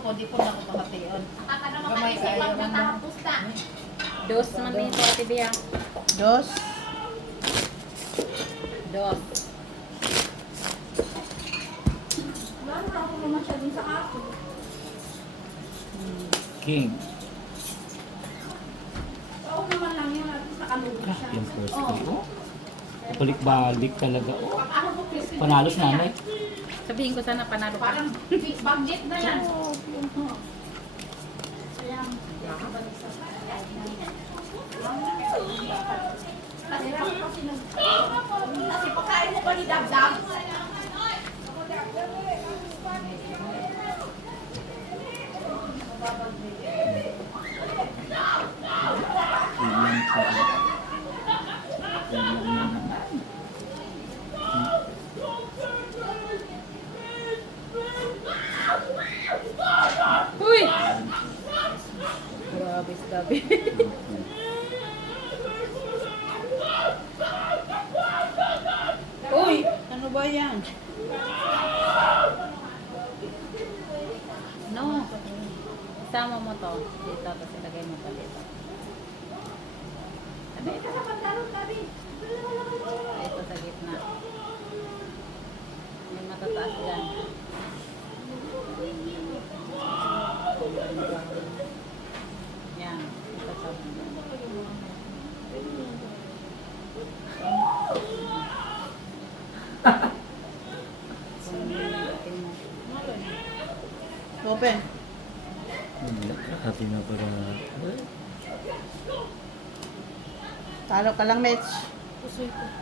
po, di po na ako pahation. Gamay Gamay kayo. Dos naman dito, Ate Bea. Dos. Dos. King. Yung first three. Oh. Balik-balik talaga. Oh. Panalos nanay. Sabihin ko sana panalo ka. Parang big budget na yan. Kasi pagkain mo ba ni Dabdab? Ilan pa. Ilan na naman. Uy! Grabe, sabi. Uy, ano ba yan? No. Isama mo to. Dito, tapos ilagay mo to dito. Sabi, ito sa gitna. May matataas dyan. Yan. Ito sa Open. Hati na para. Talo ka lang, Mitch.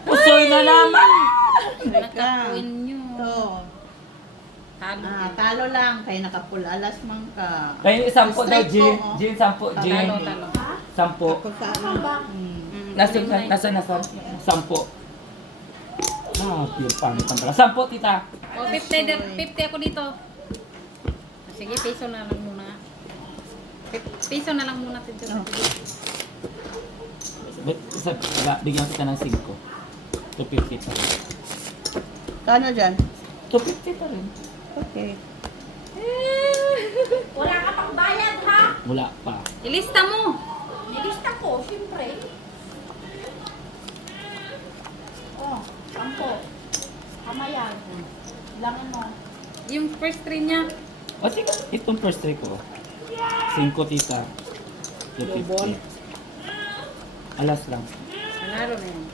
Pusoy na naman! Nakakuin nyo. Ito. Talo. Talo lang. Kaya nakapul alas man ka. Kaya sampo daw, Straight Jin. po, oh. Jin, sampo, Jin. Talo, talo. Sampo. Ako sa ano. Nasa sampo. Pure pangit ang talaga. Sampo, tita. O, 50 ako dito. Sige, peso na lang muna. Peso na lang muna dito. Oh. Bigyan kita ng 5. 250 pa. Kano dyan? 250 pa rin. Okay. Wala ka pang bayad, ha? Wala pa. Ilista mo. Nilista ko, siyempre. Oh, 10. Kamayan. Ilangan mo. Yung first three niya. O sige, itong first try ko. 5 tita. 250. Alas lang. Panalo na yan.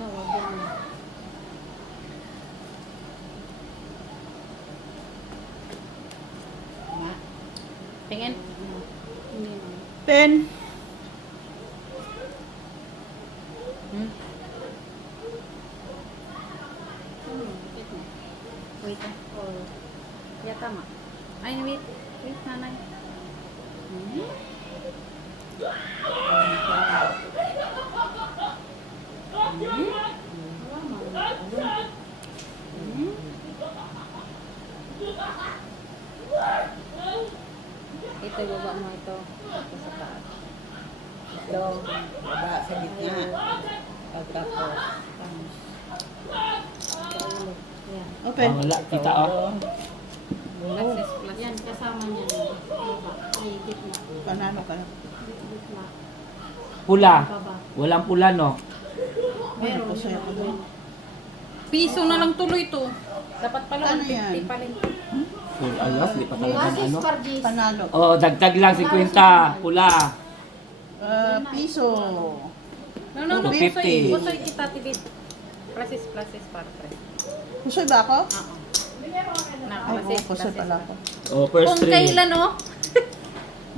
No, wag yan. Tama. Tingin. Hindi mo. 10. Hmm? Wait, ah. Oh. Yeah, tama. Ay, wait. Wait, nanay. Hmm? Ito, baba mo ito. Ito sa taas. Ito. Baba sa gitna. Pagkapos. Yan. Open. Wala, tita oh. Access plus. Yan, kasama niya. Baba. Ay, gitna. Panalo ka. Gitna. Pula. Baba. Walang pula no. Meron ko sa'yo. Piso na lang tuloy to. Dapat pala Ano 150 yan? pa rin. Full ayos, di pa talaga Basis ano. Pargis. Panalo. Oh, dagdag lang 50. Pula. Piso. No, no, no. 250. Pusoy kita, tibit. Plasis para tres. Pusoy ba ako? Oo. Na, Ay, oo, pusoy pala ako. Oh, first Kung 3. kailan, oh.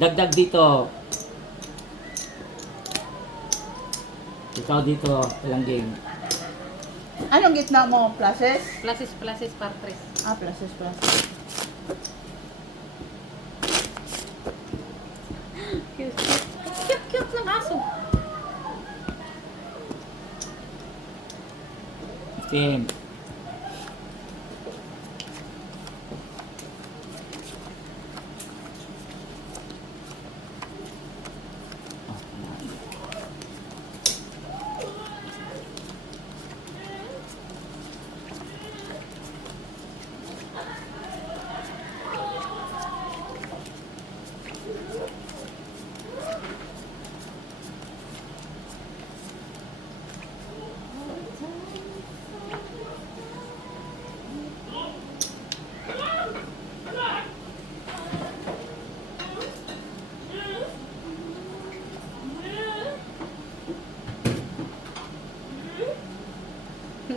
Dagdag dito. Ikaw dito, ilang game. Anong gitna mo? Pluses? Plasis para tres. Ah, pluses, pluses. Cute ng aso. Same.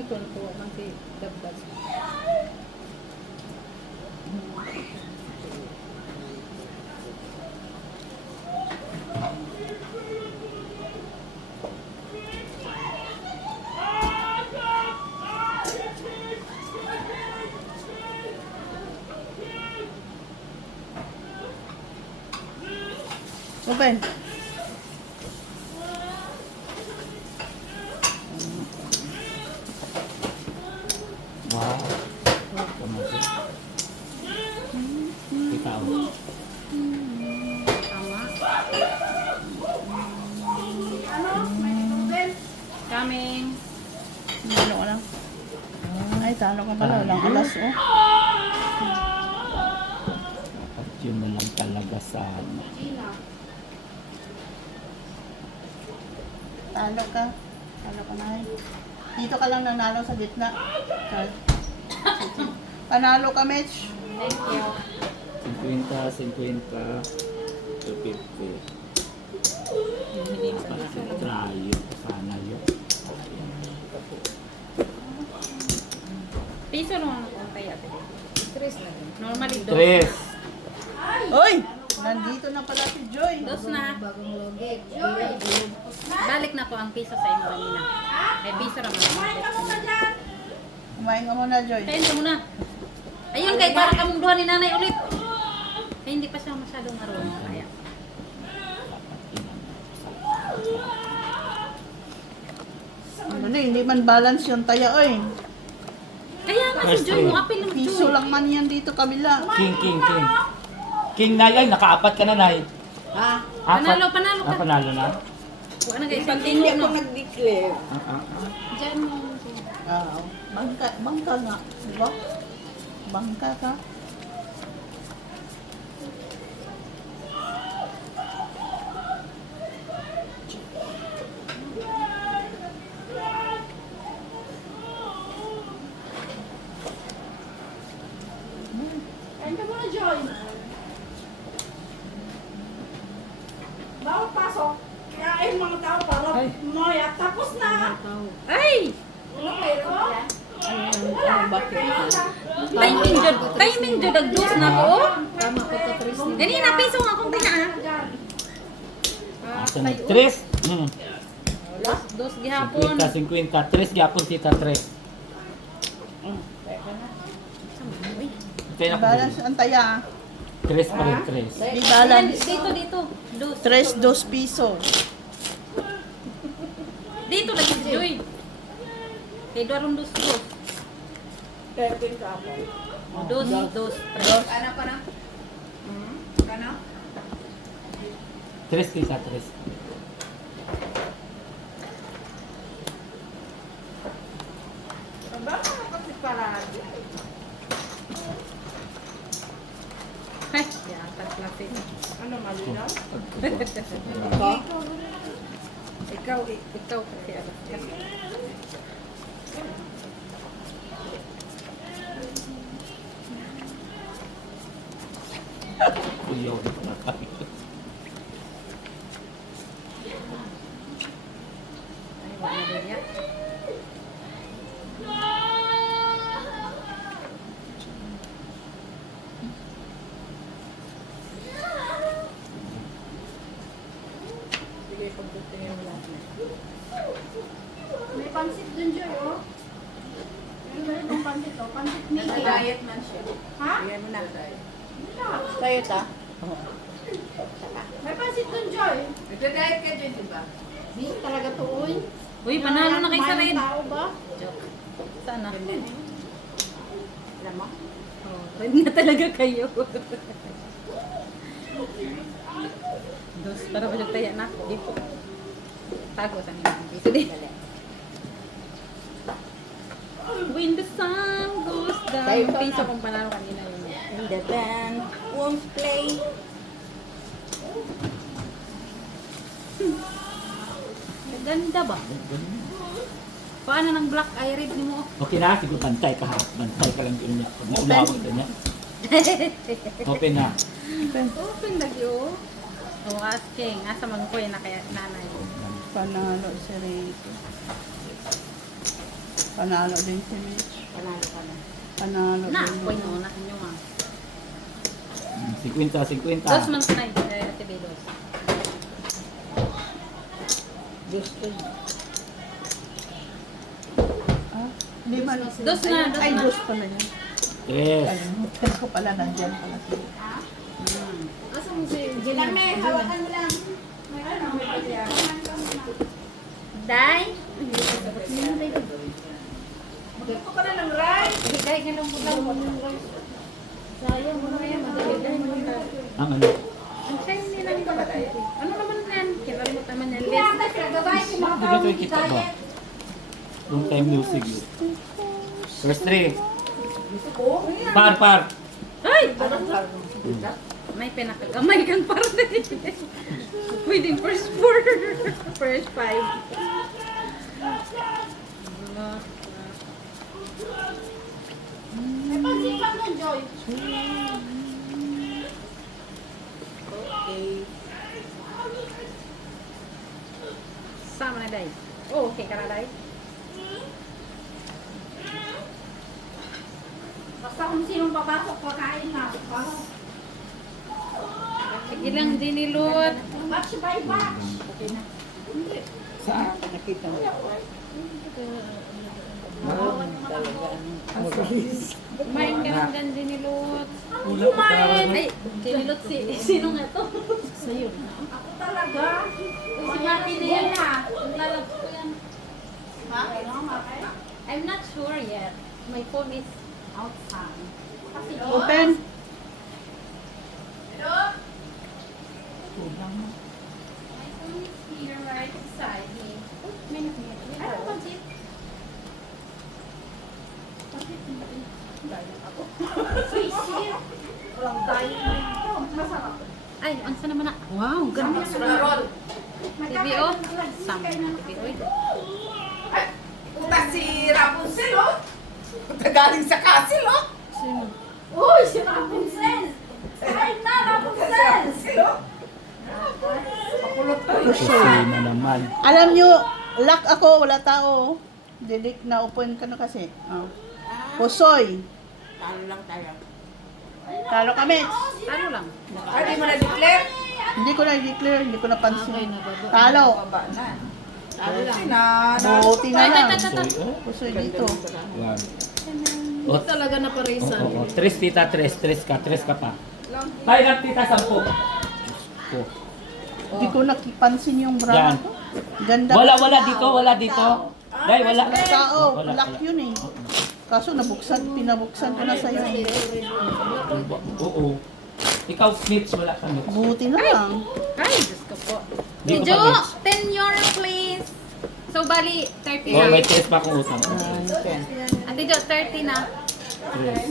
Tuntua man si Dabdab. Open. Wow. Kamuti. Ikaw. Tama. Coming. Talo ka lang. Ay, talo ka pala. Walang alas, oh. At yun na lang talaga sana. Talo ka. Talo ka na. Dito ka lang nanalo sa gitna. Panalo ka, Mitch. Thank you. 50, 250. Trayo. Sana yun. Piso naman ako ang kaya. Tres na rin. Normally, dos 3. na. Hoy! Nandito na pala si Joy. Dos na. Bagong logik. Balik na po ang piso sa inyo kanina. May piso naman. Kumain ka muna, Joy. Kain ka muna. Ayun, kay para kamong duha ni nanay ulit. Kaya hindi pa siya masyadong marunong. Kaya. Ano, hindi man balance yung taya, oy. Kaya nga si Joy, mo apil ng Piso Joy. lang man yan dito kabila. King. King, Nay. Ay, nakaapat ka na, Nay. Ha? Apat. Panalo ka. Ah, panalo na? Wala na guys, hindi no. nag-declare. Ah. Diyan mo. Bangka nga. Diba? Bangka ka. Kain ka muna, Joy. Bawat pasok, kain mga tao para Ay. moya. Tapos na. Ay! Ano mayroon yan? Timing jud nag-dos na ko. Tama ko to tres ni. Dali na piso nga kung tina. Asa na? 3. Dos gihapon. 50. 3 gyapon tita 3. Kaya na Balance ang taya. 3 pa rin 3. Di balance. Dito. Dos. 2 piso. Dito lagi si Joy. Kay Doron dos. Pepin ka ako. Dos. Ano ka na? Ano? 3 tita 3. Bakit ka kasi palagi? Ay, yakat klase. Ano, malinaw? Ikaw kasi alas ka. Uyaw na tayo. Ay, wala na yan. May pansit dun, Joy, oh. Meron ba itong pansit, oh? Pansit Mickey. Diet man siya. Ha? Yan mo na. Sa'yo ta? May pansit dun, Joy. Nagda-diet ka dyan, di ba? Di talaga to, uy. Uy, panalo na kay May Sarin. tao ba? Sana. Alam mo? Oh, red na talaga kayo. Dos, para ba taya na? Dito. Tago sa nila. Dito din. When the sun goes down. Tayo Yung pa piso na. kong panalo kanina yun. And the band won't play. Ganda ba? Paano ng black eye red ni mo? Okay na, siguro bantay ka ha. Bantay ka lang yun niya. Pag maulawag ka niya. Open na. Open lagi oh. Oh, asking. Asa man ko na kaya nanay. Panalo si Rico. Panalo din si Mitch. Panalo ka na. Panalo Na, din. koy no na kanyo ma. 50. Dos man sa TV dos. Gusto. Ah, di man. Dos na, dos Ay, na. dos pala yan. Yes. Kalimutan ko pala, nandyan pala sila. Asa mo si Lang, may hawakan mo lang. Ano, may pagyan. Day? Magpo ka na ng rice. Day ka lang mo sayang mo na yan. Madaligan mo na. Ang ano? Ang shiny nila nito. Ano naman yan? Kinalimut naman yan. Kaya tayo pinagbabae ko mga Hindi ka kayo kita ba? Long time no see you. First three. Par. Ay! May pinakagamay kang parte. Pwedeng first four. First five. May pansit lang dun, Joy. Okay. Sama na day. Oh, okay ka na day. Basta kung sinong papasok, pakain na. Pasok. Sige lang, dinilot. Batch by batch. Saan? Nakita mo. Kumain ka lang dyan, dinilot. Wala ko parang. Ay, dinilot si... Sino nga to? Sa'yo. Ako talaga. Si Mati na yan na. Lalab ko yan. I'm not sure yet. My phone is outside. Kasi Open. my phone is here right beside me. Ano ba, Jit? Walang tayo. Masarap. Ay, ang sana naman na. Wow, ganda. Roll. TVO? Sama na TVO. Puta si Rapunzel, oh. Galing sa castle, oh. Uy, si Rapunzel! Ay na, Rapunzel! Rapunzel, oh. Pakulot ko yun. Kasi na naman. Alam nyo, lock ako, wala tao. Dilik na open ka na kasi. Oh. Pusoy. Talo lang tayo. Talo kami. Ano lang? Ah, di mo na-declare? Hindi ko na-declare, hindi ko napansin. Talo. Baba na. Talo lang. Na. Buti na lang. Soy, oh. Pusoy dito. One. Oh, Talaga na parisan. oo. Tres tita, tres ka pa. Ay, lang tita, 10. Oh. Hindi ko nakipansin yung bra Yan. ko. Ganda. Wala dito. Dahil wala. Tao, Wala, lock wala. yun eh. Kaso pinabuksan ko na sa'yo. Oo. Ikaw, snitch, wala ka snitch. Buti na lang. Ay, Diyos ko po. Di ko Tijo, pa snitch. 10 euro please. So, bali, 30 Oh, na. may tres pa akong utang. Ate Jo, 30 na. Tres.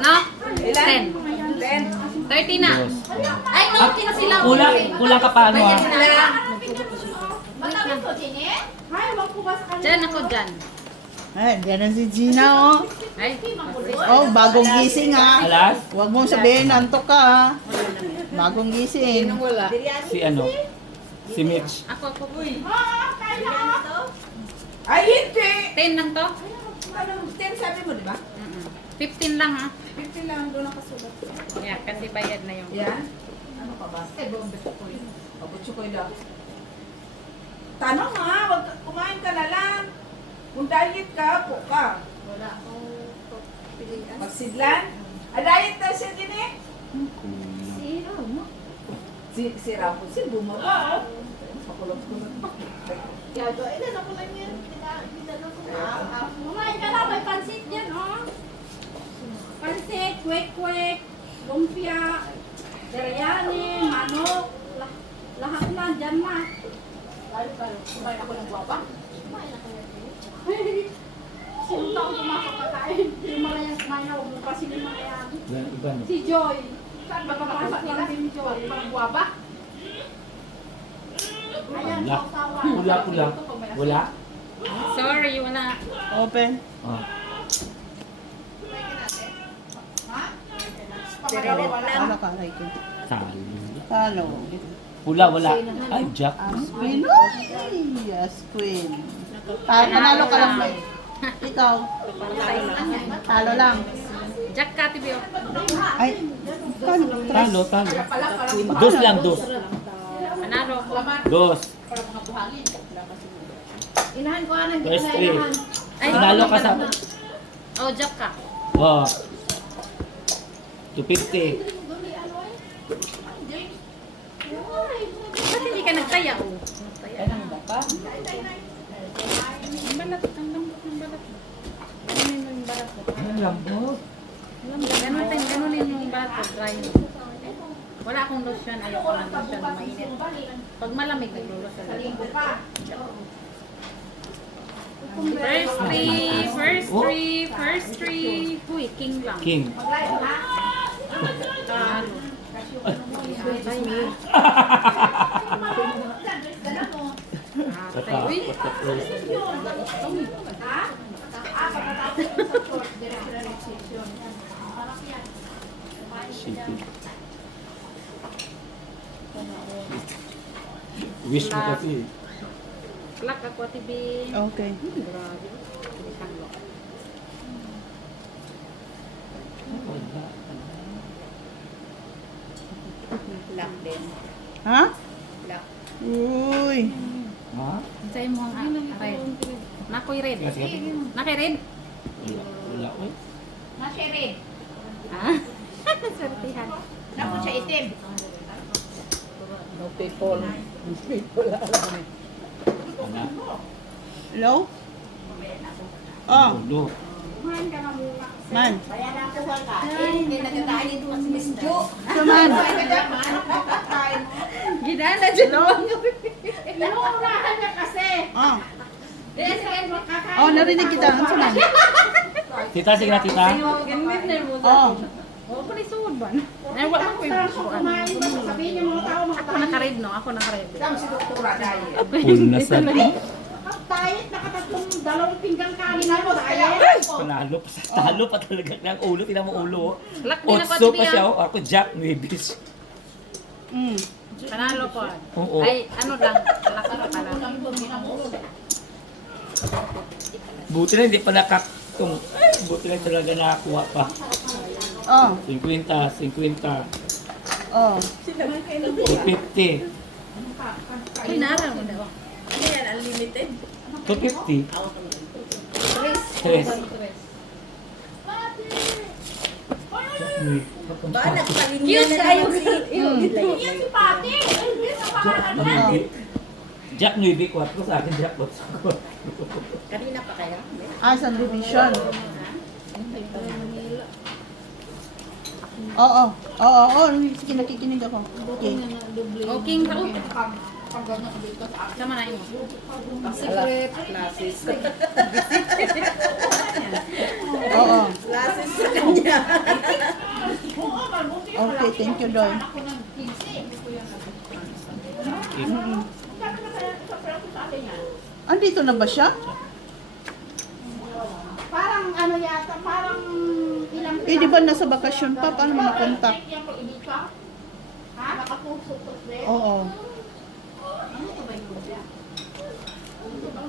No? Ilan? 10. 10. 30 na. Dos. Ay, no, sila. Kulang ka pa ano ah. Matapos ko, Jenny? Ay, wag ko ba sa kanila? Diyan ako dyan. Ay, diyan na si Gina oh. Ay, Oh, bagong gising ha. Alas, Huwag mong sabihin, nantok ka ha. Bagong gising. Wala. si ano? Si Mitch. ako. Ay, hindi. 10 lang to? Ano, 10 sabi mo, di ba? 15 lang ha. 50 lang doon nakasulat. Yeah, kasi bayad na yung... Yan. Ano pa ba? Eh, bombe ko yun. Abot ko daw. Tanong ha, kumain ka na lang. Kung diet ka, po ka. Wala akong pilihan. Magsidlan. Diet na siya din eh. Zero, no? Si Rapunzel, bumaba. Makulog-kulog pa. Kaya doon, ilan ako lang yan. Kumain ka na, may pansit yan, oh. Pansit, kwek-kwek, lumpia, biryani, manok, lahat na, dyan na. Kumain ako ng guwapa. Kumain ako yan. Sino taong pumasok kakain? Yung mga yan, kumain ako, bukas yung mga yan. Iba no? Si Joy. Saan ba papasok lang din Joy? Mga guwapa. Ayan, Wala. sausawan. Pula. Wala? Sorry, wala. Open. Oh. Pangalawa, wala. Wala ka, like it. Talo. Talo. Pula, wala. Ay, Jack. Queen. Ay, yes, queen. Panalo ka lang, Mike. Ikaw. Talo lang. Jack ka, Tibio. Ay, talo. Talo. Dos lang, dos. Manalo ko. Dos. Inahan ko anang First three. Ay, Manalo ka sa... Oh, Jack ka. Oh. 250. Ba't hindi ka nagtaya? Oh, nagtaya. Ang balat. Ang lambot ng balat. Ano yung balat ko? Ang lambot. Ganun yung balat ko. Dry. Wala akong lotion. Ayoko ng lotion. Mainit. Pag malamig, naglo-lotion. First three. Uy, king lang. King. Talo. Kata. Uy, Shipping. Wish mo kasi. plak ako, Tibi. Okay. Grabe. Black din. Ha? Black. Uy. Ha? Sa'yo mo ang red. Nakoy red. Sige. Nakoy red? Wala. Uy. Masherid. Ah? Sortihan. Napo siya itim. Wala. Hello? Oh, Ulo. Kumain ka na muna. man. Kaya nakuha ka. Hindi nagkakain dito si Miss Jo. Ito man. Ginana dyan. Inuunahan niya kasi. Oh. Sige, makakain. Oh, narinig kita. Ano man? Tita, sige na tita. Ganun na mo. Oh. Oh, palisuod ba? Ay, wala ko yung Kumain ba? Sabihin niyo mga tao, mga Ako naka-red, no? Ako naka-red. Tama si Doktora dahil. Full na sa... Diet, nakatatlong dalawang pinggang kanin na mo. Diet. Panalo pa sa talo pa talaga ng ulo. Tingnan mo ulo. Plak din ako, Otso pa Tibi. siya. Oh. Ako Jack Nuevis. Mm. Panalo ko. Oo. Ay, ano lang. Plak ka pala. Buti na hindi pa nakaktung. Ay, buti na talaga nakakuha pa. Oh. 50, 50, Oh. 250. Ay, nara mo na. Yan, unlimited. 250. Tres. Ba, nagpalinya na tayo si Yan si Pati. Hindi sa pangalan mo. Jack Nuevi 4 sa akin, Jack 8. Kanina pa kaya? Ah, sa division. Oo. Oo. Sige, nakikinig ako. Okay. Oh, king ka. Sama na mo. Secret. Classes. Oo. Classes sa kanya. Okay, thank you, Doy. Andito na ba siya? Parang ano yata, parang ilang Eh, di ba nasa bakasyon pa? Paano mo nakontak? Yan po, hindi ka? Ha? Nakapuso to din. Oo. Ano ito ba yung siya?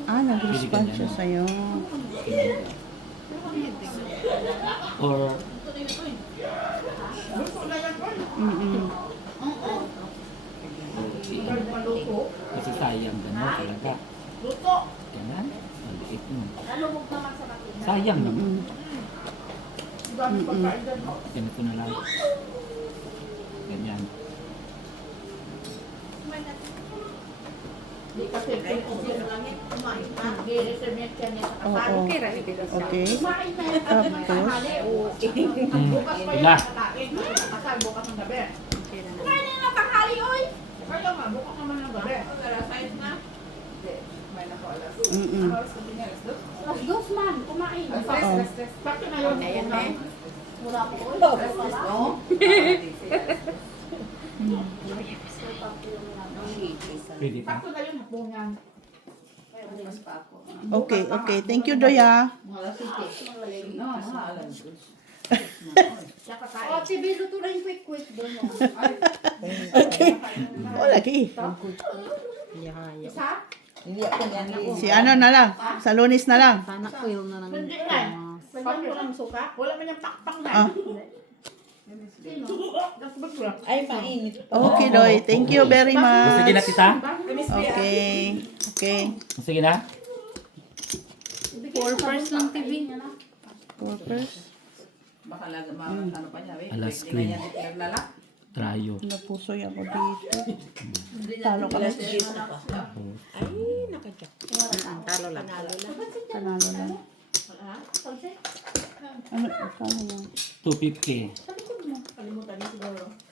Ah, nag-respond siya sa'yo. Or Mm-mm. kasi sa sayang gano'n talaga. Luto. Ganun. Maliit mo. Nalubog naman sa makina. Sayang naman. Ang dami pagkain dyan. Ganito na lang. Ganyan. Di kasi pinupin mo lang yan. Kumain pa. I-reserve niya siya niya sa kapal. Oo. Okay, right? Okay. Kumain na yan. Tapos may Tapos? tanghali. Bukas pa Wala. yan nakakain. Kasal bukas ng gabi. Okay na. Kumain na yan ang tanghali, oy. Kaya nga, bukas naman ng gabi. Alas 5 na. Hindi. May nako alas. Mm-mm. Alas sabi niya, alas 2. Alas dos man, kumain. Oo. Bakit na yun? Ayan na. Wala ko, oy. No? Pwede pa. Sakto na yun, hapon yan. Okay, okay. Thank you, Doya. Alas 7. No, alas 2. Tsaka kain. O, si Bilo to rin quick doon. oh. Okay. O, lagi. Isa? Si ano na lang. Sa Lunes na lang. Sana oil na lang. Hindi na. Lagyan ko ng suka. Wala man yung pakpak na. Ah. Sino? Ay, mainit. Okay, Doy. Thank you very Sige na, much. tita. Okay. Okay. Sige na. Four first lang TV. Purpose. Baka laga ano pa niya, eh. Alas Pwede na yan, nalala. Trayo. Napusoy ako dito. Talo ka lang. Talo lang. Panalo lang. Ano? Kano yan? 250.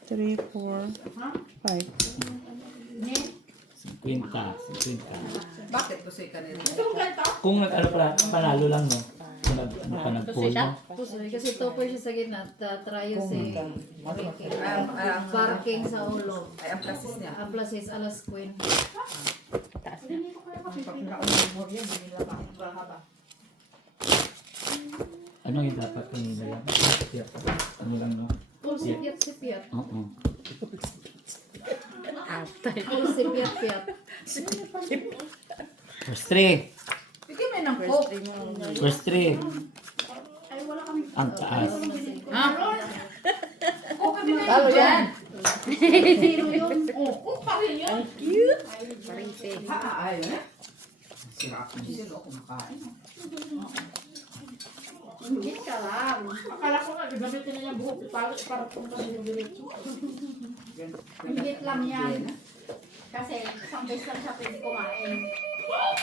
3, 4, 5. 50. Bakit ko siya kanina? Kung ano pala, panalo lang, no? Kung ano pa nag-pull, no? Kasi topper siya sa gitna, tatrayo si parking sa ulo. Ay, ang plasis niya. Ang plus is alas queen. Ano yung dapat kanina lang? Ano lang, no? Full sipyat. Oo. Full sipyat. First 3. Bigyan mo ng coke. First 3. Ang taas. Talo yan. Zero yun. Oh, coke pa rin yun. Parite. Ayun eh. Sira ako siya, kumakain. Hingit ka lang. Akala ko nga, gagamitin na niya buhok para kung yung diretso. Hingit lang yan. Kasi isang beses lang siya pwede kumain.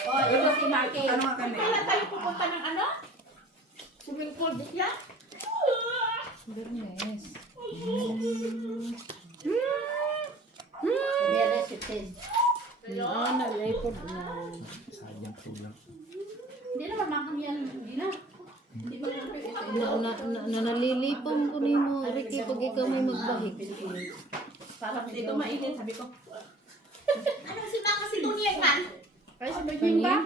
O, ito si Maki. Ano nga kanina? Kailan tayo pupunta ng ano? Swimming pool, di yan? Biyernes 15. Sayang kulang. Hindi naman makang yan. Hindi na. Hindi ba Nalilipong ko ni mo, Ricky, pag ikaw may magbahig. parang Dito mainit, sabi ko. Anong sinaka si Tunyeng man? Ay, si Tunyeng ba?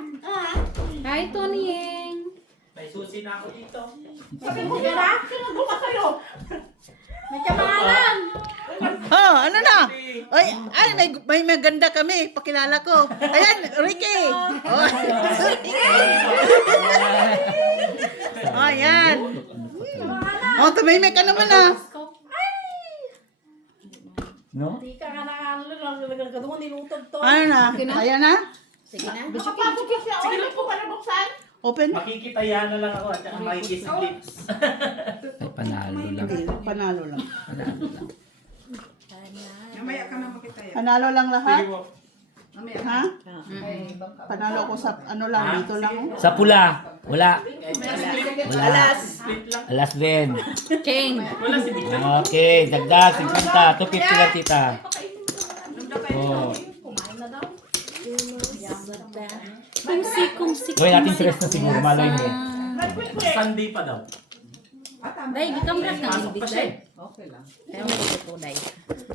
Hi, Tonyeng! May susi na ako dito. Sabi mo, Vera? Sino ba kayo? May kamahalan! Oh, ano na? Ay, may maganda kami. Pakilala ko. Ayan, Ricky. Oh, oh ayan. Oh, tumimik ka naman ah. No? Hindi ka nga nakakalungan nilutog to. Ano na? Ayan na? Nakapasok ka siya. Sige lang po para buksan. Open? Makikita yan na lang ako at saka makikis lips. Ay, panalo lang. Panalo lang. Panalo lang. Mamaya ka na makita yan. Panalo lang lahat? Sige po. Mamaya. Ha? Panalo ko sa ano lang, dito lang. Sa pula. Wala. Wala. Split lang. Alas din. King! Wala si Big. Okay, dagdag. 50. 250 lang, tita. Oh. Kumain na daw. Kumsi. Gawin natin stress na siguro. Malay mo. Sunday pa daw. Day, di ka mras na. Pasok pa siya. Okay lang. Kaya mo ito, Day.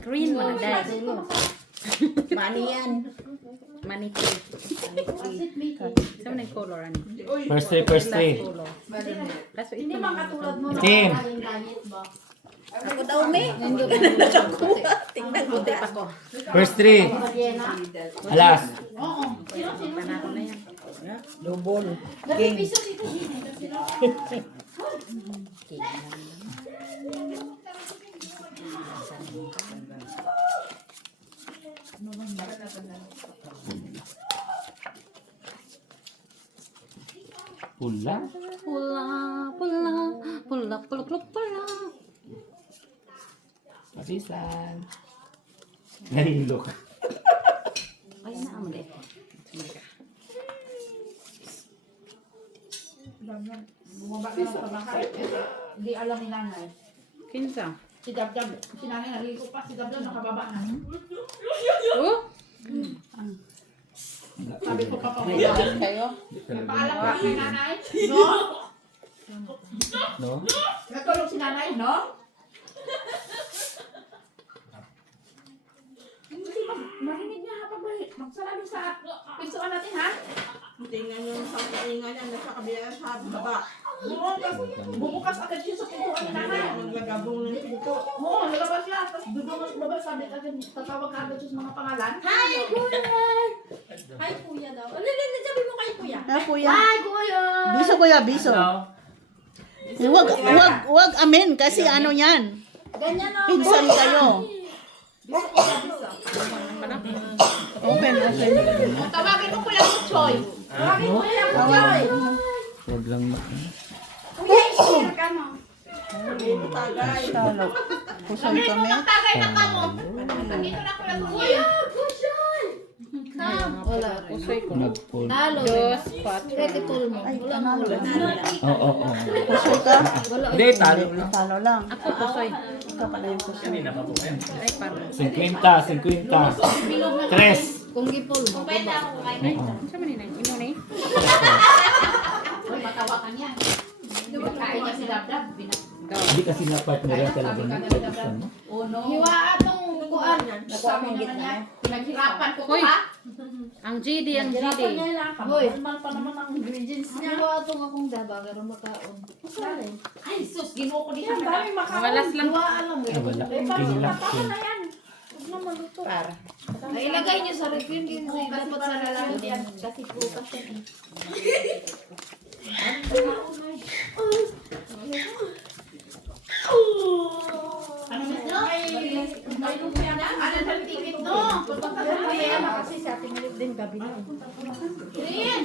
Green mo na, Day. Mani yan. Money tree. Pasit meeting. Saan na yung color, ano? First 3, first 3. Color. Plus, Hindi ito man na. katulad mo Team. na galing diet ba? Ako daw, me. Puti pa ko. First 3. Bagyena? Alas. Oo. Sino? Panalo na yan. Dati piso dito. Pula. Pula, pula, pula, pula, pula, pula. Pasisan. Nahilo ka. Ay, naamali. Bumaba na sa bahay. Hindi alam ni nanay. Kinsa? Si Dabdab, si nanay naligo pa, si Dabdab nakababa na. Oh? Sabi ko pa May alas kayo? paalam pa kay nanay. No? No? Natulog si nanay, no? Hindi marinig niya habang magsarado sa pinsuan natin, ha? Tingnan nyo sa tingnan niya, nasa kabila sa baba. Bubukas agad siya sa pintuan ni nanay. Maglagabong ng pinto. Oo, lalabas siya. Tapos dudungan sa baba, sabi agad, tatawag ka agad siya sa mga pangalan. Hi, Kuya! Hi, Kuya daw. Ano din sabi mo kay Kuya? Ah, kuya. Hi, Kuya! Biso kuya, biso. Wag amen kasi ano yan. Ganyan o. Pinsan kayo. Open. Tawagin mo Kuya Butchoy. Tawagin mo Kuya Kuya. Huwag lang na. Kuya, i-share ka mo. Tagay. Talo. Pusoy kami. Tagay na ka mo. Dito na Kuya Kuya. Wala. Nagpul. Talo. Dos, pat. Pwede tulmo. Wala nga wala. Oo. Pusoy ka. Wala. Hindi, talo lang. Talo lang. Ako, pusoy. Ikaw pala yung pusoy. Kanina pa po yan. Ay, paro. 50. Tres. Kung gipulmo. Baba. Ano sa manina? Imo ni? Uy, matawakan yan. Kain niya si Dabdab. Hindi kasi na-partner talaga ng pagkasan mo. Oh no. Hiwa atong kuan. Sabi naman niya, pinaghirapan ko Hoy. ha. Ang GD, ang GD. Hirapan niya lang. Hoy. Kamalmal pa naman ang ingredients niya. Hiwa atong akong daba. Karoon makaon. Ay, sus, ginuo ko din siya. Dami makaon. Mawalas lang. Hiwa alam mo. Ay, wala. Tama Relaxing. na yan. Huwag na maluto. Ay, ilagay niyo sa ref yun. Kasi dapat sa lalaki yan. Kasi prutas yan eh. Ano na? May lumpia na. Ano na tingin no? Pagpagka sa lumpia. Kasi si Ate Milip din gabi na. Rin.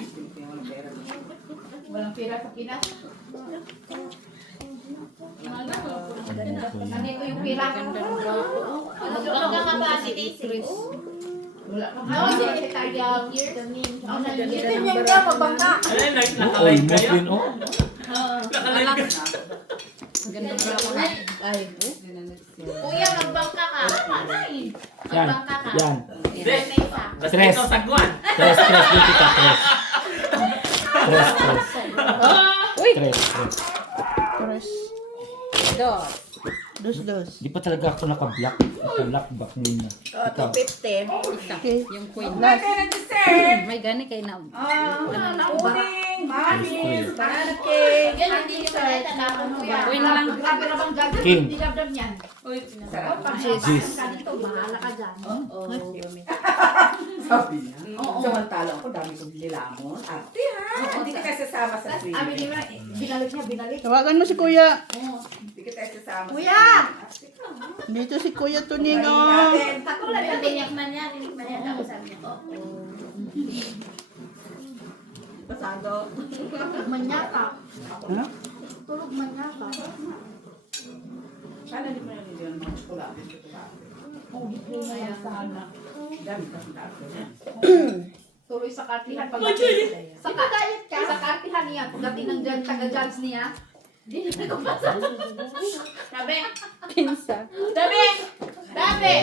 Walang pera sa Pinas. Nandito yung pera. Magdang ka ba si Daisy? Wala pa. Ako si Secretariat. Ito niya nga mabangka. Ano yun? Oh, Nakalive almost kayo? yun, oh. Nakalive ka. Ganda bravo. Ay. Kuya, magbangka ka. Yan. Yan. Hindi. Basta Tres. ito, sagwan. Tres. Dito kita. Tres. Uy! Tres. Tres. Dos. Dos. Di pa talaga ako naka-block. Naka-lock back muna. Ikaw. 50. Isa. Okay. Yung queen. Last. May gani kay na. Puding, manis, banana Yan, cake. hindi niyo sa ito. Tapos Kuya. Queen lang. Grabe na bang gagawin? King. Dinabdab niyan. Sarap pa. Jis. Dito, bahala ka dyan. Samantala ako, dami kong nilamon. Ate ha? Hindi kita sasama sa Sabi swimming. niya, binalik niya, binalik. Tawagan mo si kuya. Hindi kita sasama sa Kuya! Dito si kuya Tuning, oh. swimming. Katulad na tinik man yan. Tinik man yan. Ako sabi niya. Pasado. Tulog man niya ka. Ha? Tulog man niya ka. Sana di mo yung hindi yung mga chocolate. Kaya sana. Dami kasi dati. Tuloy sa kartihan pagdating. Sa diet ka? Sa kartihan niya. Pagdating ng taga-judge niya. Di na nagpasa. Sabi. Pinsa. Sabi. Sabi.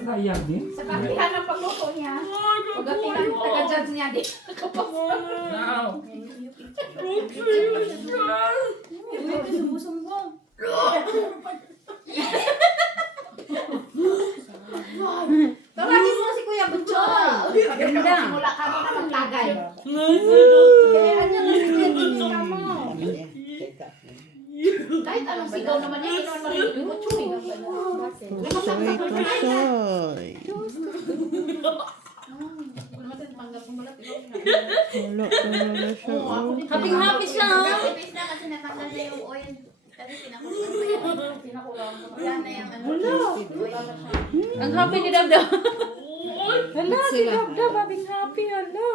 Sayang din. Sa kartihan ng pagluto niya. Pagdating ng taga-judge niya. Di Wow. Sumusumbong. tawagin mo si Kuya Butchoy. Ganda. Simula ka mo na magtagay. Kaya niya nasigaw ka mo. Kahit anong sigaw naman niya, hindi naman marinig yung Butchoy. Pusoy, pusoy. Wala talaga siya, oh. Happy siya. Happy na kasi natanggal na yung oil. Kasi pinakulang pa yan. Yan na yung ano. Oil. Ang happy ni Dabdab. Hala, si Gabda, babing happy, hala.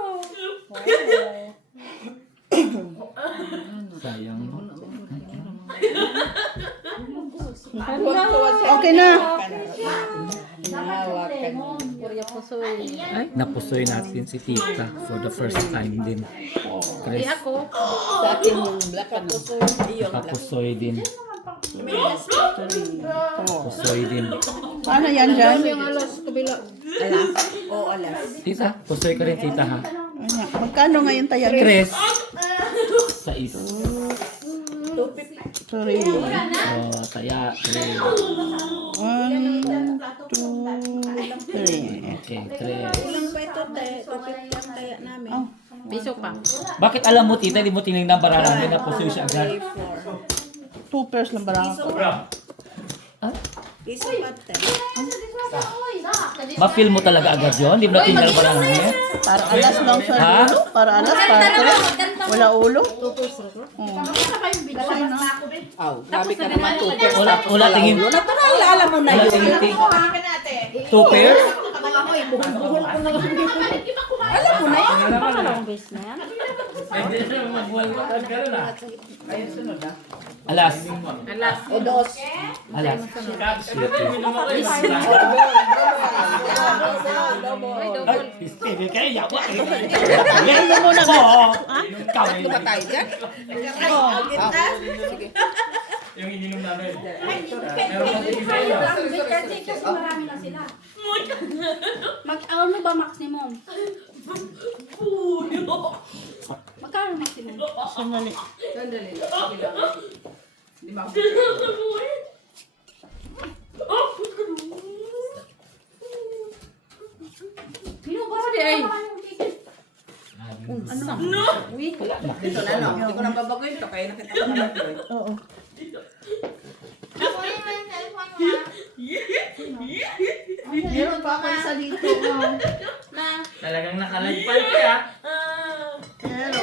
Sayang. Okay na. Purya pusoy. Ay, napusoy natin si tita for the first time din. Hindi Chris, ako. Sa akin yung black ano. napusoy din. Pusoy din. Paano yan dyan? Yung alas, kabila. Tita, pusoy ka rin tita ha. Ano? Magkano ngayon tayo? Chris. Sa is. Sorry. Oh, taya. 3. 1, 2, 3. Okay, 3. Oh, Piso pa. Bakit alam mo tita, di mo tinignan para lang na pusoy siya agad? 2 pairs lang ba ako? Ma-feel mo talaga agad yun? Di mo na tingnan para lang niya? Para alas lang sa Ha? ulo? Para alas, para tres? Wala ulo? Tapos na rin natin. Wala tingin. Natural, alam mo na Wala yun. tingin. Hanapin natin. 2 pairs? Alam mo na yun. Alas. Alas. Alas. Ay, double. Ano mo na mo? Kami. Ba tayo dyan? Yung ininom namin. Kasi marami na sila. Ano ba maximum? Magkano maximum? Sandali. Binubara Ay. ko naman yung ticket. Dito na, no? Hindi ko na babagoy ito. Kaya nakita ko na ito. Oo. Nakunin mo yung cellphone mo ha. Meron pa ako isa dito. Oh. Talagang nakalagpal ka. Pero,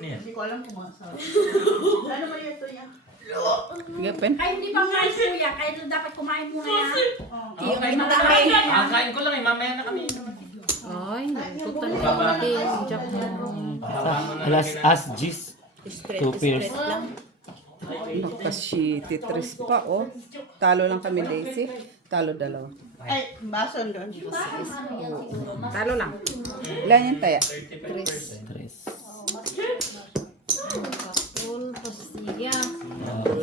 Ano yan? hindi ko alam kung masarap. Ano ba ito yan? Sige, pen. Ay, hindi pa kain kuya. Kaya dapat kumain muna yan. Okay, kain ko lang eh. Mamaya na kami. Ay, nagtutan ko natin. Jack mo. Alas as gis. 2 pairs. Kasi titris pa, oh. Talo lang kami, Daisy. Talo dalawa. Ay, bason doon. Talo lang. Ilan yung taya? 3. Full pastilla.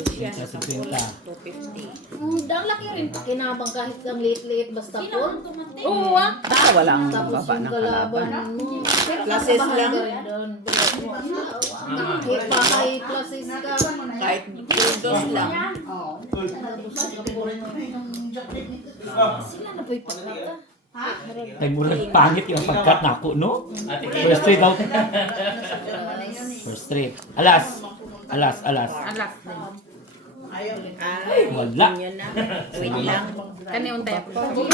Tita 50. Ang laki rin pakinabang kahit ang liit-liit basta full. Oo ah. Ah, wala ang Tapos baba yung ng kalaban. kalaban mo. Classes lang. High classes ka. Kahit dos lang. Sila na po'y pagkata. Ay, murag pangit yung pagkat nako, no? First trade daw. First trade. Alas. Alas din. Wala. Yun na. Wait lang. Kani untay ako. Happy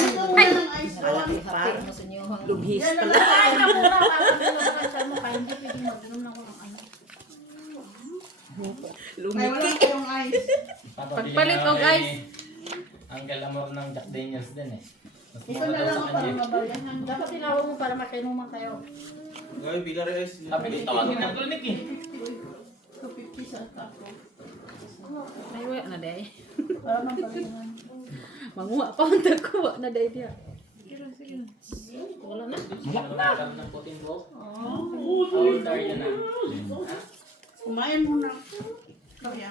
mo sa inyo. Lubhis pala. Kain ka muna para pinag-pressure mo. Kaya hindi pwedeng mag-inom na ako ng ano. Ay, wala kayong ice. Pagpalit og ice. Ang galamor ng Jack Daniels din eh. Mas Ito mura na daw lang sa para kanya. mabayan. Dapat tinawag mo para makinuman kayo. Sabi dito, tawagin ng klinik eh. 250 sa tapo. Ay, wala na day. Para mabayan. Manguha pa ang takuha na day dia. Wala na. Magkakaroon ng puting buhok. Order yun na. Kumain muna. Kaya.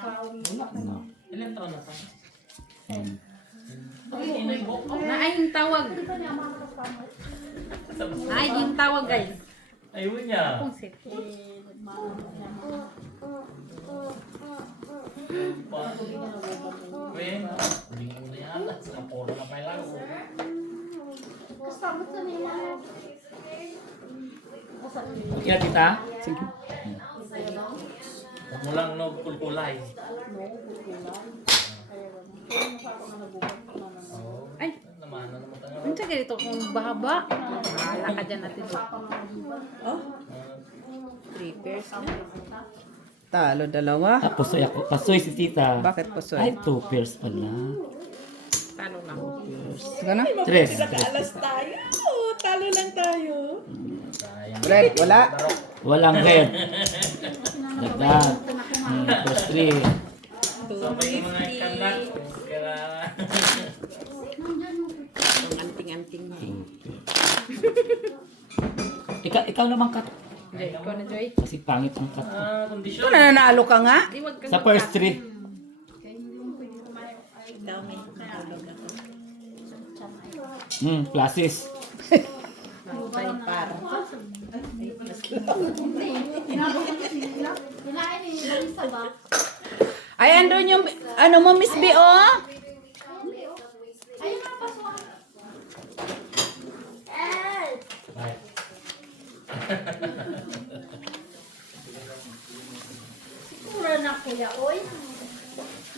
Ilan taon na tayo? Naay yung tawag. Naay yung tawag guys. Ayun niya. Kung sit. Wait, hindi ko na yan. Napuro na pa lang. Kaya tita? Sige. Huwag mo lang no kulkulay. Ay, Naman na naman tayo. ano siya ganito kung bahaba? Bahala ka dyan natin. Talo dalawa. Ah, pusoy ako. Pasoy si tita. Bakit po, Ay, soy? 2 pairs pala. Talo lang. Sige na. Tres. Alas tayo. Talo lang tayo. Red, wala. Walang red. Dagdag. Plus 3. Sabay yung mga kanlat. Kaya... Ang anting-anting mo. Ikaw naman cut. Joy, ikaw na Joy. Kasi pangit ang cut. Kondisyon. Nananalo ka nga. Di wag kang Sa first 3. Pluses. Kinain ni Marisa ba? Ay, andun yung, ano mo, Miss B, oh? Ayun na, pasok. Siguro na kuya, oy.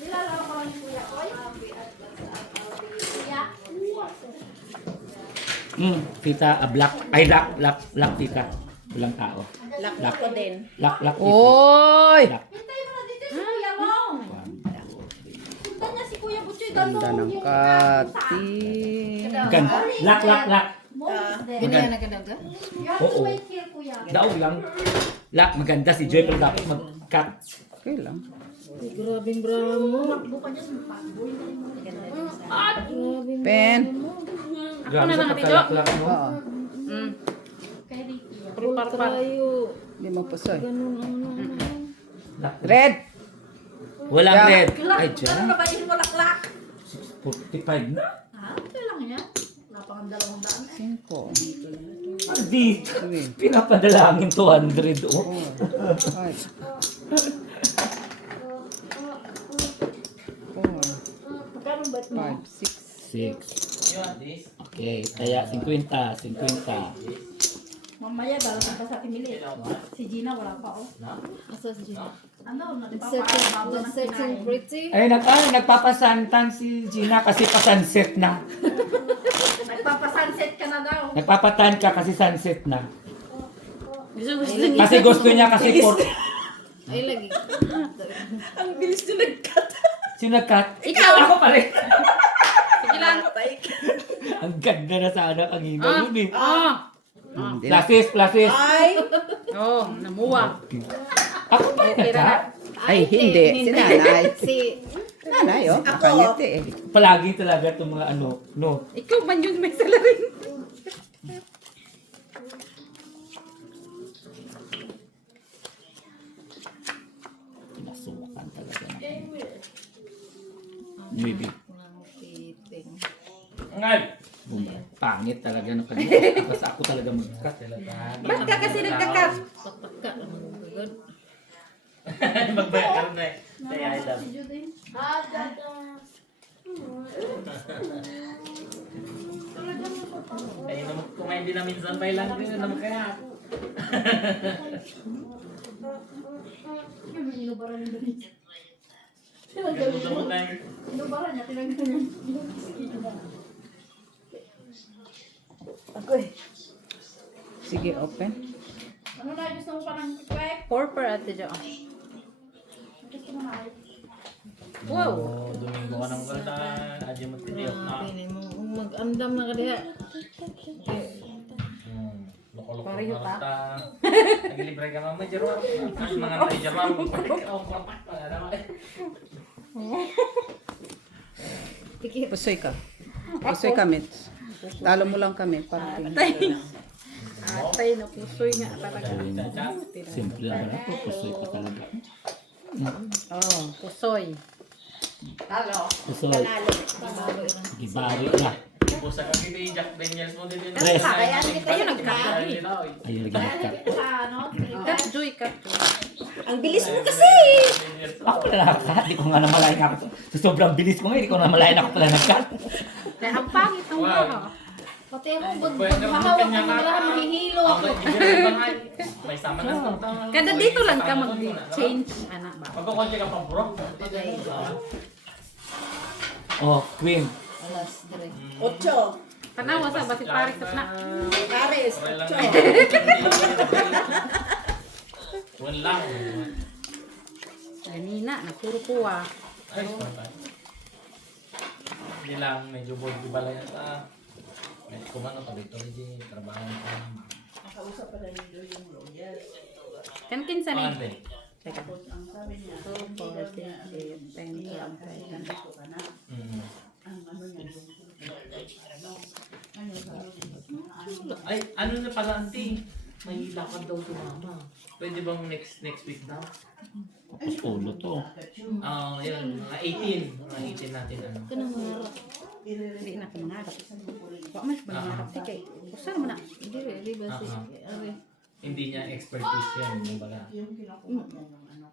Nilalaro ko ni kuya, oy. Kuya. Tita, black. Ay, lock, tita. Walang tao. Lock ko din. Lock, tita. Oy! Lock. Hintay mo na dito si Kuya Long. Punta niya si Kuya Butchoy. Ganda ng kati. Ganda. Lock. Ganyan na ganun ka? You have to Oo. wait here, Kuya. Daog lang. Lock, maganda si Joy, pero dapat mag-cut. Okay lang. Grabing bramo. Pen. Grabe sa pagka-lock, no? Oo. Par. Tayo. Hindi mo pusoy. Ganun ano. Lock. Red. Walang Yeah. red. Ay, Ano dyan. na ba yung laklak? 45 na. Ha? Ito lang yan. Wala pang 200. 5. Hindi. Pinapadalangin 200. Oh. 5. 4. 5. 6. 6. You want this? Okay, kaya 50. Mamaya darating pa sa Timili. Si Gina wala pa oh. Asa si Gina? Ano, The setting pretty. Ay, nagpapasantan si Gina kasi pa-sunset na. Nagpapasunset ka na daw. Nagpapatan ka kasi sunset na. Gusto niya. Kasi gusto niya kasi Ay, lagi. Ang bilis na nag-cut. Sino nag-cut? Ikaw! Ako pa rin. Sige lang. Ang ganda na sana ang hina yun eh. Hindi na. Pluses. Ay! Oh, namuwa. Ako pa rin nag-cut. Ay, hindi. Si nanay. Si... Nanay, oh. Nakangiti eh. Palagi talaga itong mga ano, no. Ikaw man yun may salarin. Pinasukan talaga. Maybe. Piting. Ngay! Pangit talaga ng kanila. Basta ako talaga mag-cut. Ba't ka kasi nagkakat? Pataka naman gagad. Magbayad ka rin na eh. Say I love. Ay, kumain din na minsan pa ilang din naman kaya. Ganito mo tayo. Inubaran niya, tinanggal niya. Sige, open. Ano na, gusto mo pa ng quick? 4 per ate Jo. Gusto mo na. Wow. Oh, Domingo ka ng ganda. Adyo mo tiniyak na. Pili mo. Mag-andam na ka diha. Loko-loko Pareho na pa? ta. Naglilibre ka mama, Jerwan. Ang mga tayo, Jerwan. Oh, papat pa. Pusoy ka. Pusoy kami. Talo mo lang kami. Para Atay na pusoy nga talaga. Simple lang ako. Pusoy ka talaga. Oh, pusoy. Pusoy. Gibari na. Busa ka dito yung Jack Daniels mo dito. Tres. Ayun, nagkakat. Ayun, lagi nag-cut. Sa ano? Cut Joy, cut Joy. Ang bilis mo kasi! Ako pala nakakat. Di ko nga namalayan ako. Sa sobrang bilis ko nga, hindi ko namalayan ako pala nag-cut. Kaya ang pangit ng mukha. Pati mo, maghahawak ka na lang, mahihilo ako. May sama na ito. Kada dito lang ka mag-change. Anak ba? Magkukonti ka pang bro. Oh, queen. Alas, dire. 8. Panawa sa basi paris na. Pares. Wala. Ganina, napuro kuha. Ay, Di lang, medyo bold di balay at medyo kumano, tuloy-tuloy di, trabaho ko. Nakausap pa rin doon yung lawyer. Kankin sa ni. Pagante. Tapos ang sabi niya, hindi daw niya, hindi ko ka na. Ang ano niya, Ay, ano na pala, auntie? May lakad daw si mama. Pwede bang next week daw? Tapos ulo to. Yun, mga 18. Mga 18 natin, ano. Kanang marap. Hindi na ako mangarap. Wa mas ba mangarap ti kay. Usar mo na. Hindi ba si Ari? Hindi niya expertise yan, yung baga. yung kinukuha niya ng ano,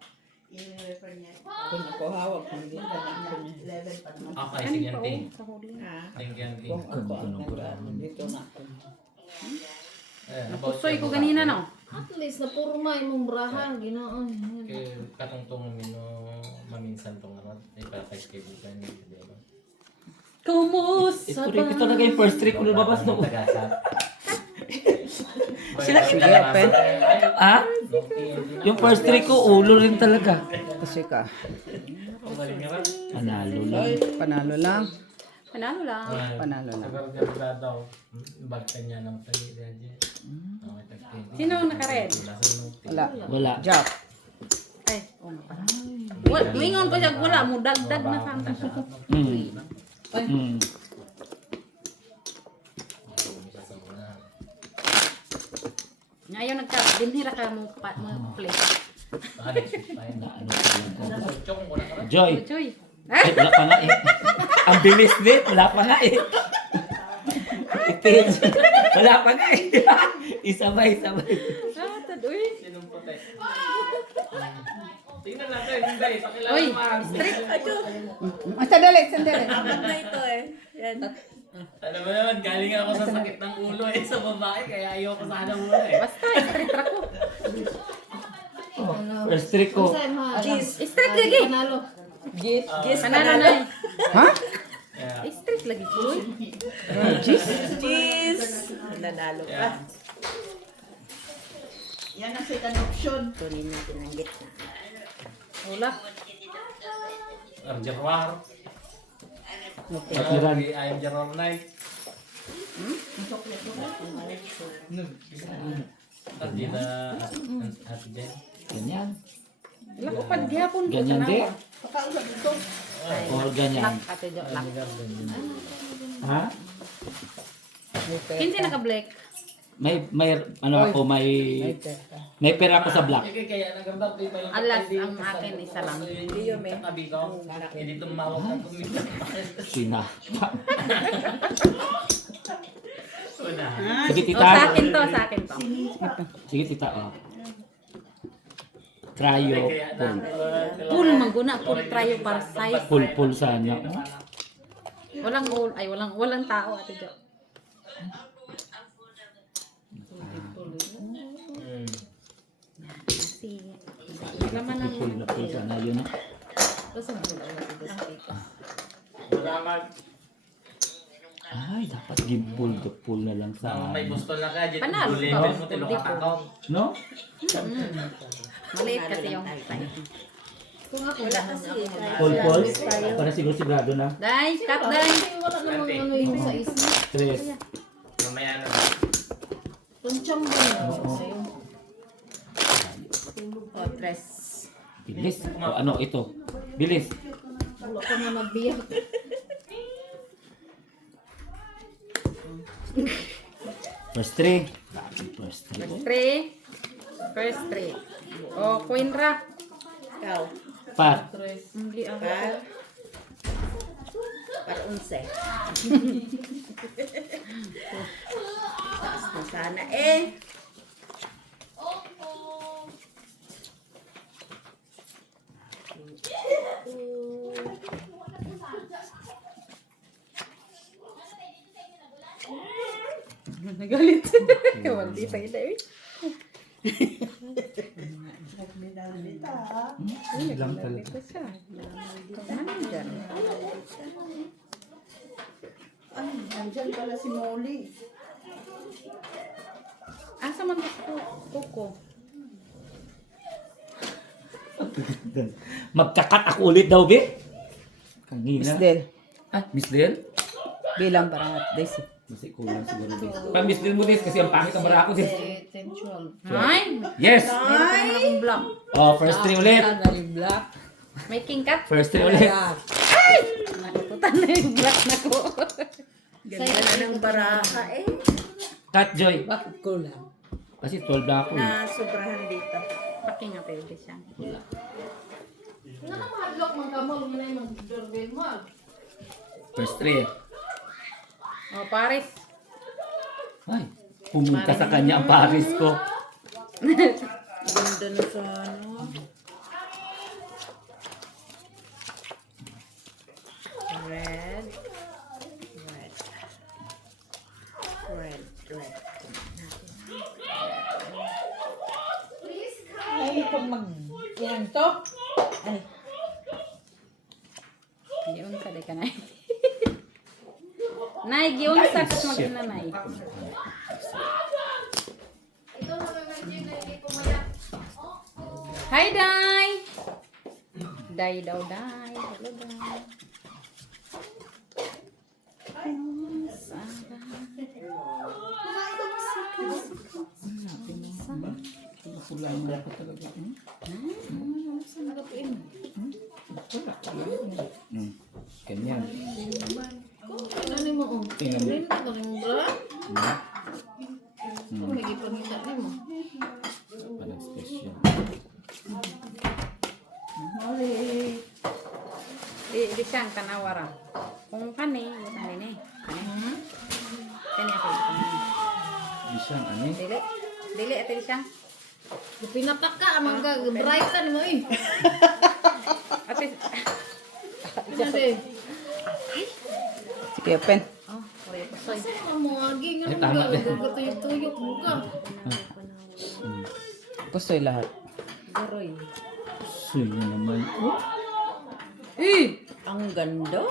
i-refer niya. Kung ako hawak, hindi ka na level pa naman. Okay, sige, auntie. Sa huli. Thank you, auntie. Dito na. Napusoy ko ganina no. At least napurma imong brahan Ginoo. Kaya katungtong maminsan tong ano, ay papay kay bukan ni Diba? Kumusta ba? Ito talaga yung first trick ko lumabas no. Tagasat. Sila Pen? Ah? Yung first trick ko, ulo rin talaga. Kasi ka. Panalo lang. Panalo lang. Panalo lang. Panalo lang. Sagar daw. Bagta niya ng tali dadya. Sino ang naka-red? Wala. Wala. Jack. Ay, oh nga pala. Mingon ko siya wala mo dagdag na sa Ngayon dinhira ka mo play. Joy. Choy. Ay, wala pa nga eh. Ang bilis din. Wala pa nga eh. Itin. Wala pa nga eh. Isabay. Ah, tadoy. Sinong puti? Tingnan natin, hindi. Pakilala Oy, mo. strict. Sandali. Alam mo naman, galing ako sa sakit ng ulo sa babae, kaya ayoko sana muna Basta strict ra ko. First trick ko. Strict lagi. Panalo. Panalo na. Ha? Strict lagi ko. Nanalo ka. Yeah. Yan ang second option. Wala. Arjerwar. Katwiran. I'm Jerome Knight. Hindi na Ate Jen. Ganyan. Wala ko pag gihapon ko Ganyan din. Pakausap dito. O ganyan. Ate Jo lang. Ha? Kinsi naka-black. May pera ako sa black. Kaya nagambak di pa yung Alas ang akin isa lang. katabi ko. Hindi tumawag na kumita. Sina. Una. Sige Oh, tita. sa akin to. Sige tita. Oh. Cryo. Full. Full mangguna full tryo para size. Full sana. Walang all ay walang tao Ate Jo. Kasi laman ng Full sana yun. ah. Salamat. Ay, dapat give full na lang sa... May bustol na ka, dyan Panalo blue ka. level mo, tilo katakaw. No? maliit kasi yung size. Kung ako wala kasi Full. Para sigurado na. Dai, cut dai. wala namang ano yung sa isa. 3. Mamaya na. Tunchang ba na sa'yo? Oh, tres. Bilis. O ano, ito. Bilis. Wala ka na nagbiyak. First 3. First 3. First three. Oh, queen ra. Ikaw. Par. Hindi ang Para unse. Taas na sana eh. nagalit. Wala pa ila eh. Lang talaga. Ito siya. Ano dyan? Ay, nandyan pala si Molly. Asa man gusto kuko? Magkakat ako ulit daw, be. Kanina. Isdel. Ah, Miss Del? Bilang barat. This. Masih kulang siguro Des. Pa, Miss Del mo Des kasi ang pangit ang bara ko Des. Sensual. Ay! Yes! Meron pa naman akong block. Oh, first three ulit. Black. Making cut. First three ulit. Nakututan na yung block na ko. Ganda na ng baraha eh. Cut, Joy. Bakit kulang? Kasi 12 na ako eh. Na sobrahan dito. Paki nga pwede siya. Nga na mahadlok mga kamol, nga na yung mag-doorbell mo. First three. Oh, Paris. Ay, pumunta sa kanya ang Paris ko. Ganda na sa ano. Red. Red. Red. Red. Ay, kung yan to. Ay, Giunsa de ka nay. Nay, giunsa kas mag-nanay. Ito na may margin na hindi pumayak. Hi, Day! Day daw, Day. Hello, Day. Kulang mo ako talaga. Ganyan. ano mo oh? Tingnan mo. Rin, ano rin bra? May ipangita ni mo. Parang special. Di siyang kanawara. Kung kani, butang rin eh. Kani ako butang rin. Bisang ano eh. Dili. Dili, ate di siyang. Pinatak ka, amang ka, brightan mo eh. Ate, Kasi, Sige, pen. oh, kaya ko soy. saan mo agi nga Ay, naman tama ka, din. gagatoy-tuyok mo ka. Pusoy lahat. Garoy. Suy na naman. Oh. Ang ganda.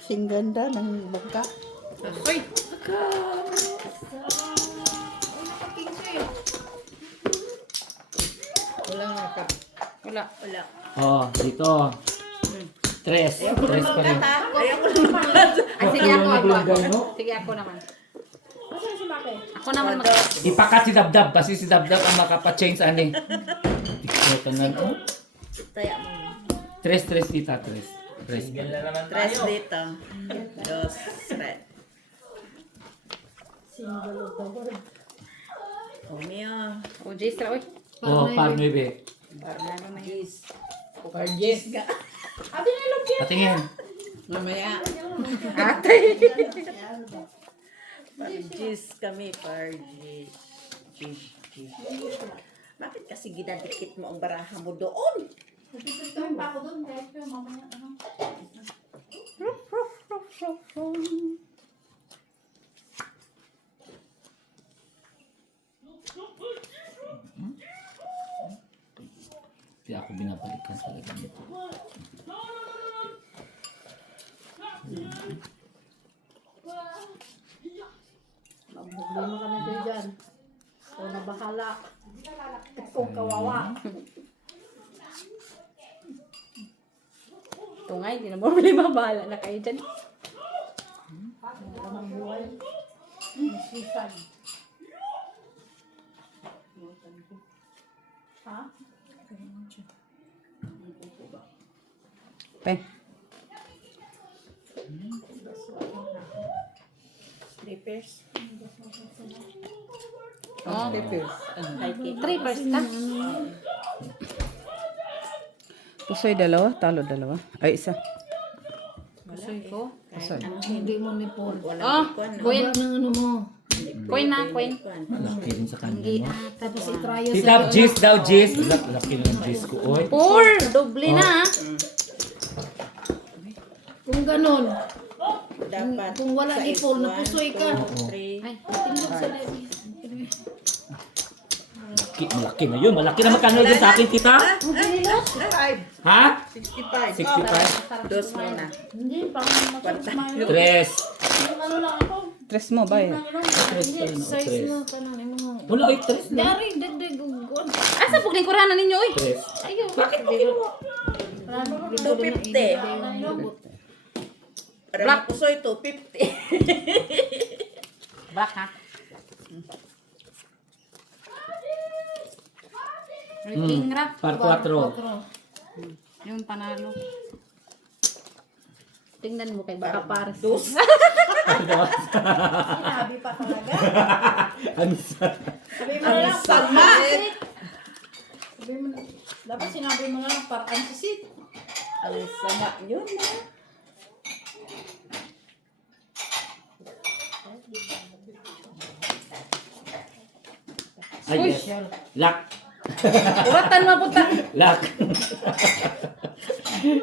Sing ganda ng bangka. Soy. Wala nga ka. Wala. Wala. Oh, dito. Tres. Tres pa rin. Ayaw ko naman. Ay, sige ako, ako. Naglagay, no? Sige ako naman. Ako naman mag... Ipakat si Dabdab kasi si Dabdab ang makapa-change ani. Tikso tanan. Oh. Taya mo. Tres, tres tita, tres. Tres. Single na naman Tres tayo. dito. Dos. Red. Oh, Mio. O, Jace, oy. Oh, par 9. Ano na yun? Parjes. Patingin. Mamaya. Ate. Parjis kami. Parjis. Jis. Bakit kasi ginadikit mo ang baraha mo doon? Gawin pa ako doon. Kaya ko mamaya ano. Hindi ako binabalikan talaga nito. Problema ka na dyan. Ikaw na bahala. Ikaw kawawa. Tungay, di na mo problema. Bahala na kayo dyan. Ang buhay. Masisan. Ha? Pen. Slippers. Oh, Peppers. trippers ka. Pusoy dalawa, talo dalawa. Ay, isa. Gustoy ko. Pusoy. Hindi mo ni Paul. Oh, coin. Baba ng ano mo. Coin na, coin. Laki rin sa kanya. No? Tapos itrayo Tita, Jis daw, Jis. Laki na ng Jis ko, oy. Four. Doble na. Kung ganon, Dapat. kung wala ni Paul, napusoy ka. 3. Ay, Tindog sa lebi. Malaki na yun. Malaki na magkano dyan sa akin, tita? 65. Ha? 65. 65. Dos muna. Hindi, pang matutmayo. Tres. Ano lang ako. Tres mo ba eh? Tres pa rin, oh, Size tres. mo, tanong ni mo. Wala, ay, tres na. Dari, dagdag, gugon. asa pug lingkuranan ninyo oy? Tres. Ayaw. Bakit mo ginawa? 250. Black pusoy, 250. Black ha? King Rap. Par 4. Yung panalo. Tingnan mo kay Baka Pares. Dos. Sinabi pa talaga. Ang sa- Sabi mo na lang, Sama. Sabi mo, dapat sinabi mo na lang, parang sisit. Ang sama yun. Ay, yes. Lock. Uratan mo punta. Lock.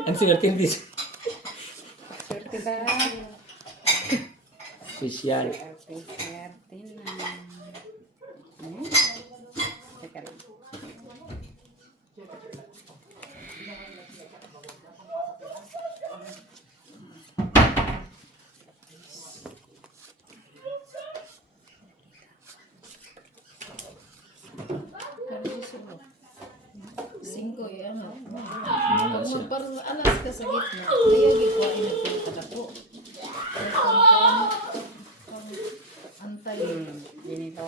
Ang swerte hindi. Special. Teka lang. Singko, ano. Mga siya. Parang alas ka sa gitna. Kaya gikuha inagpili ka na po. Antay. Ganito.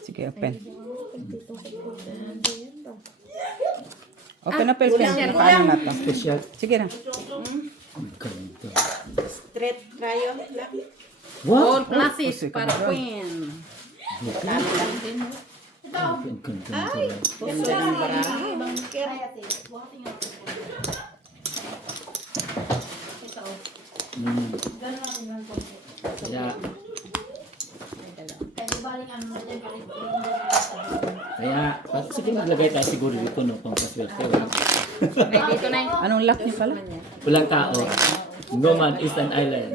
Sige, open. Open, open, open. Paano na to? Special. Sige na. Ang ganda. Straight crayon. All Wow! classes para Queen. Ang ganda. Ganda ng baraha. Mm. Kaya, sige maglagay tayo siguro dito no, pang paswerte. Ay, dito na yun. Anong lock niya pala? Walang tao. No man is an island.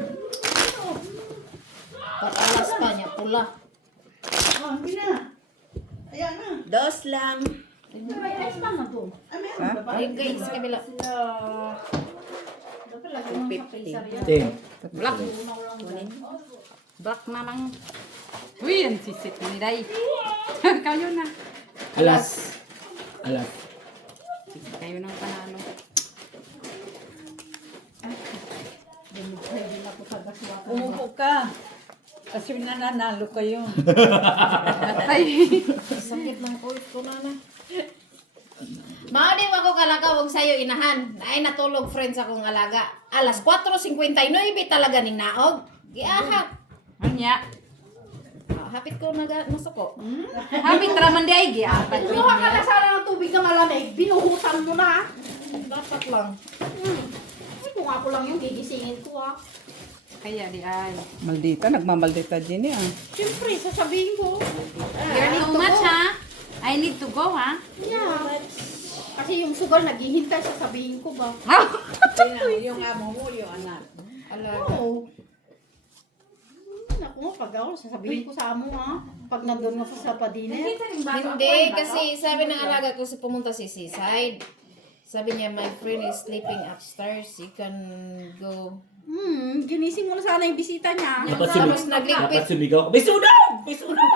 Pag alas pa niya, pula. Oh, hindi na. Ayan na. Dos lang. Ha? Ay, guys, sa kabila. 250. Ten. Black. Black na lang. Uy, yan sisit ni Day. Kayo na. Alas. Alas. Kayo nang panalo. Umupo ka. Kasi nananalo kayo. Ay. Sakit ng ulit ko na na. Mao di ako kalaka wag sayo inahan. Ay natulog friends akong alaga. Alas 4:59 talaga ning naog. Giahat. Anya. Hapit ko nasuko. Habit raman di ay giya. Kinuha ka na sana ng tubig na malamig, binuhusan mo na. Dapat lang. Ay, kung ako lang yung gigisingin ko Kaya di ay. Maldita, nagmamaldita din ah. Siyempre, sasabihin ko. You're too much ha. I need to go ha. Yeah. Kasi yung sugar naghihintay, sasabihin ko ba? Yung amo mo, yung anak. Alaga. Oo. Naku, pag ako, sasabihin ko sa amo ha. Pag nandun nga sa padine. Hindi, kasi sabi ng alaga ko sa pumunta si Seaside. Sabi niya, my friend is sleeping upstairs. You can go. Ginising mo na sana yung bisita niya. Tapos nagligpit. Dapat sumigaw. Bisunog! Bisunog!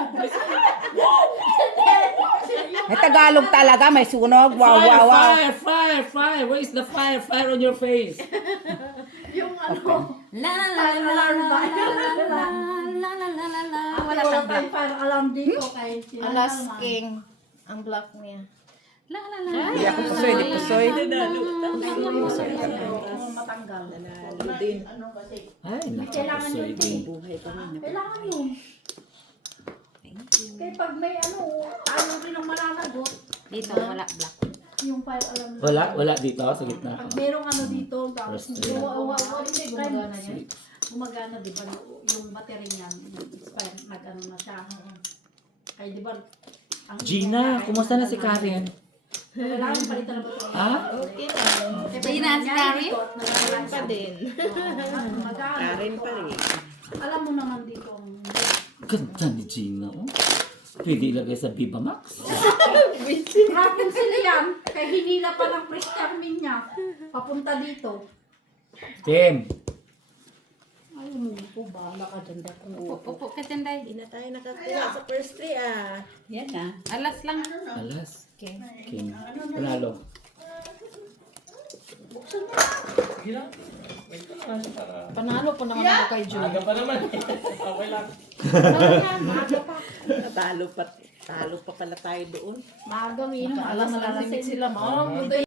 May Tagalog talaga, may sunog. Wow, wow, wow. Fire! Fire! Fire! Where is the fire? Fire on your face! Yung ano, La la la la la la la la la. wala tayong fire alarm dito kay Alas King. Ang black niya. La la la. Hindi ako pusoy, di pusoy. matanggal. Nanalo din. Ay, Kailangan nakapusoy yun, din. Buhay kami na. Kailangan yun. Kaya pag may ano, tayo rin ang malalagot, Dito wala black. yung fire alarm. Wala dito sa gitna. Pag merong ano dito, tapos First yung Gumagana yan. gumagana, di ba, yung battery niyan, expire, nag-ano na siya. Ay, di ba, ang Gina, kumusta na si Karen? Kailangan palitan na battery. Ha? Okay lang. Gina, si Karen? Karen pa din. Magana. Karen pa rin. Alam mo naman dito, Ganda ni Gina, oh. Pwede ilagay sa Viva Max. hapon sila yan, kaya hinila pa ng pre-termin niya, papunta dito. Tim, Ay, umupo, bahala ka dyan. Upo ka dyan, Day. Hindi na tayo nakakuha sa first three ah. Yan na. Alas lang. alas. Okay. Kim, panalo. Sige lang. Wait ko lang para... Panalo pa naman ako kay Jun. Aga pa naman. Okay lang. Talo pa pala tayo doon. Maaga, may alam na lang sila. Maaga,